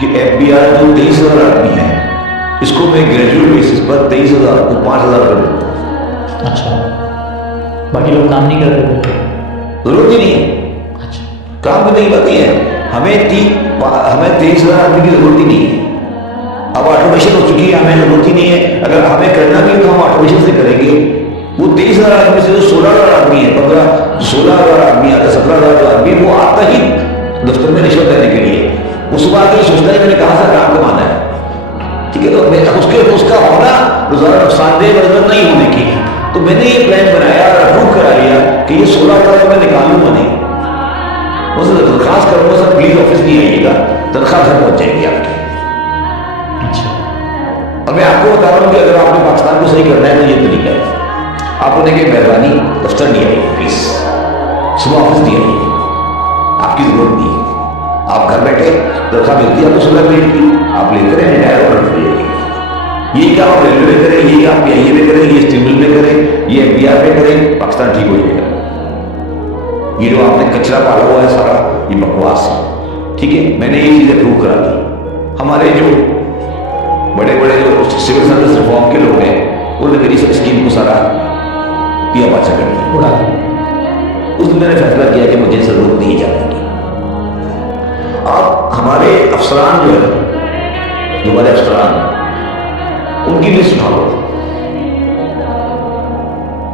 کہ F B are جو 23,000 آدمی ہے اس کو میں گریجویٹ بیسس پر 23,000 کو 5,000 کر دیتا ہوں. اچھا باقی لوگ کام نہیں کر رہے؟ ضرورت ہی نہیں ہے. اچھا کام کی نہیں بات ہے. ہمیں 23,000 آدمی کی ضرورت ہی نہیں ہے. اب آٹومیشن ہو چکی ہے, ہمیں ضرورت ہی نہیں ہے. اگر ہمیں کرنا بھی ہے تو ہم آٹومیشن سے کریں گے. وہ 23,000 آدمی سے جو 16,000 آدمی ہے, 16,000 آدمی آتا ہے, 17,000 آدمی, وہ آتا ہی دفتر میں رشوت دینے کے لیے. وہ صبح آ کے سوچتا ہے میں نے کہاں سے کام کمانا ہے. ٹھیک ہے, تو اس کا ہونا روزانہ نقصان دہ مدد نہیں ہونے کی. تو میں نے یہ پلان بنایا اور اپروو کرا لیا کہ یہ 16,000 میں نکالوں گا نہیں. اس سے درخواست کروں گا سر پلیز آفس نہیں آئیے گا, تنخواہ گھر پہنچ جائے گی آپ کی. اور میں آپ کو بتا رہا ہوں کہ اگر آپ نے پاکستان کو صحیح کرنا ہے تو یہ طریقہ ہے. آپ نے کہ مہربانی دفتر نہیں آئیے پلیز, صبح آفس نہیں آئیے, آپ کی ضرورت نہیں ہے. آپ گھر بیٹھے تنخواہ ملتی ہے آپ کو 16 منٹ کی, آپ لیتے رہے ریٹائر اور رکھ لیجیے. یہ کیا آپ ریلوے میں کریں, یہ آپ پی آئی اے میں کریں, یہ اسٹیبل میں کریں, یہ ایف بی آر میں کریں, پاکستان ٹھیک ہو جائے گا. یہ جو آپ نے کچرا پالا ہوا ہے سارا, یہ بکواس ہے. ٹھیک ہے, میں نے یہ چیزیں اپروو کرا دی. ہمارے جو بڑے بڑے جو سول سروس ریفارم کے لوگ ہیں انہوں نے میری سب اسکیم کو سارا پیا پاچا کر دیا, اڑا دیا. اس دن میں نے فیصلہ کیا کہ مجھے ضرورت نہیں جانے کی. اب ہمارے افسران جو ہے, جو ہمارے افسران ان کی لسٹ اٹھا لو,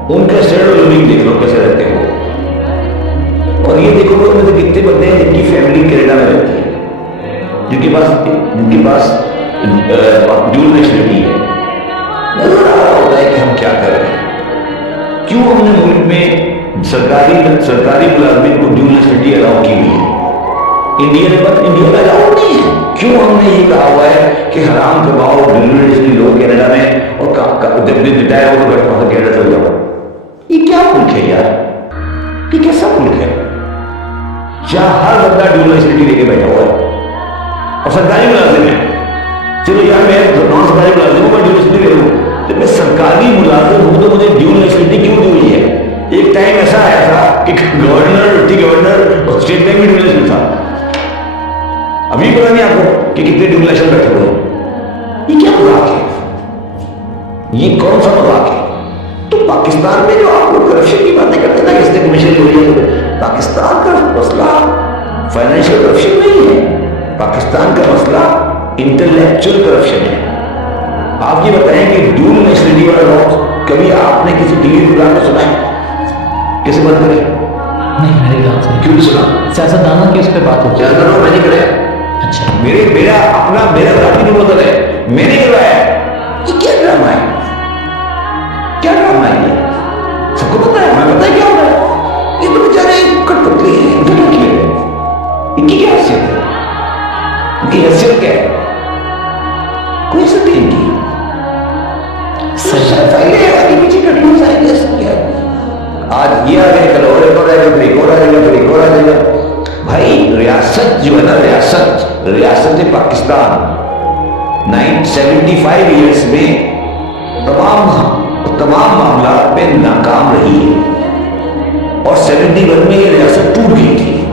ان کا اسٹینڈرڈ آف لیونگ دیکھ لو کیسے رہتے ہو, اور یہ دیکھو کہ ان میں سے کتنے بندے ہیں جن کی فیملی کینیڈا میں رہتی ہے, جن کے پاس ڈیول نیشنلٹی ہے. نظر آ رہا ہوتا ہے کہ ہم کیا کر رہے ہیں. کیوں ہم نے ملک میں سرکاری ملازمین کو ڈیول نیشنلٹی الاؤ کی ہوئی ہے, انڈیا میں الاؤ نہیں ہے. کیوں ہم نے یہ کہا ہوا ہے کہ حرام کماؤ ڈیول نیشنلٹی لو کینیڈا میں, اور جب ریٹائر ہو تو گھر پہنچ کینیڈا چل جاؤ. یہ کیا ملک ہے یار, یہ کیسا ملک ہے جہاں ہر بندہ ڈیول نیشنلٹی لے کے بیٹھا ہوا ہے اور سرکاری ملازم ہے. چلو یار میں نان سرکاری ملازم ہوں, میں ڈیول نیشنلٹی لے لوں. جب میں سرکاری ملازم ہوں تو مجھے ڈیول نیشنلٹی کیوں دی ہوئی ہے؟ ایک ٹائم ایسا آیا تھا کہ گورنر, ڈپٹی گورنر اور اسٹیٹ بینک بھی ڈیول نیشنل تھا. ابھی پتا نہیں آپ کو کہ کتنے ڈیول نیشنل بیٹھے ہوئے ہیں. یہ کیا مذاق ہے, یہ کون سا مذاق ہے؟ تو پاکستان میں جو آپ لوگ کرپشن کی باتیں کرتے ہیں نا, اس نے کمیشن ہوئی ہے, پاکستان کا مسئلہ فائنینشیل کرپشن نہیں ہے. پاکستان کا مسئلہ انٹلیکچوئل کرپشن ہے. آپ یہ بتائیں کہ ڈیول نیشنلٹی والا لوگ کبھی آپ نے کسی ٹی وی پروگرام میں سنا ہے؟ کیسے بات کریں؟ نہیں, میرے خیال سے کیوں نہیں سنا؟ سیاست دانوں کی اس پہ بات ہوتی ہے. سیاست میں نہیں کرے. اچھا, میرا ذاتی نبوت ہے, میں نے کروایا. یہ کیا ڈرامہ ہے, کیا ڈرامہ ہے یہ؟ سب کو پتا ہے, ہمیں پتا ہے کیا ہو رہا ہے. یہ تو بیچارے کٹ پتلی ہیں, ان کی کیا حیثیت ہے, ان کی حیثیت کیا ہے؟ کوئی حیثیت نہیں ان کی. آج یہ آ گئے, کل اور ایک اور آئے گا, پھر ایک اور آ جائے گا, پھر ایک اور آ جائے گا. بھائی ریاست جو ہے نا, ریاست پاکستان 75 ایئرس میں تمام معاملات میں ناکام رہی ہے, اور 71 میں یہ ریاست ٹوٹ گئی تھی.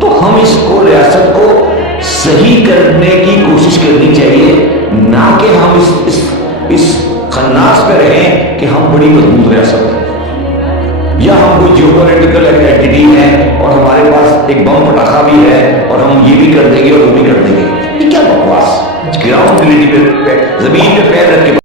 تو ہم اس کو ریاست کو صحیح کرنے کی کوشش کرنی چاہیے, نہ کہ ہم اس خناس پہ رہیں کہ ہم بڑی مضبوط ریاست ہیں, یا ہم کوئی جیو پولیٹیکل اینٹی ہے اور ہمارے پاس ایک بم پٹاخہ بھی ہے اور ہم یہ بھی کر دیں گے اور وہ بھی کر دیں گے. یہ کیا بکواس, گراؤنڈ ریئلٹی پہ زمین پہ